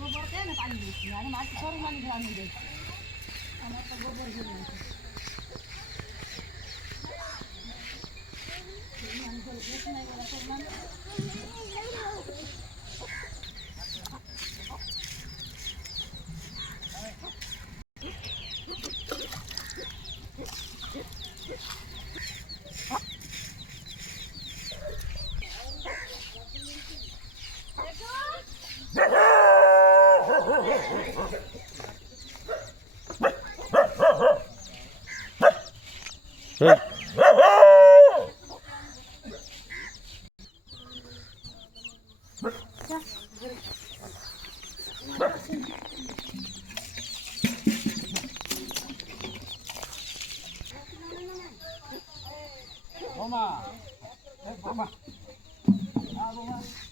गोबर काय ना पाणी द्यायची आणि माती करून आणि घालून द्यायची आणि आता गोबर घेऊन यायचं आणि जर नाही गेला तर मग Mama, mama, ah, mama.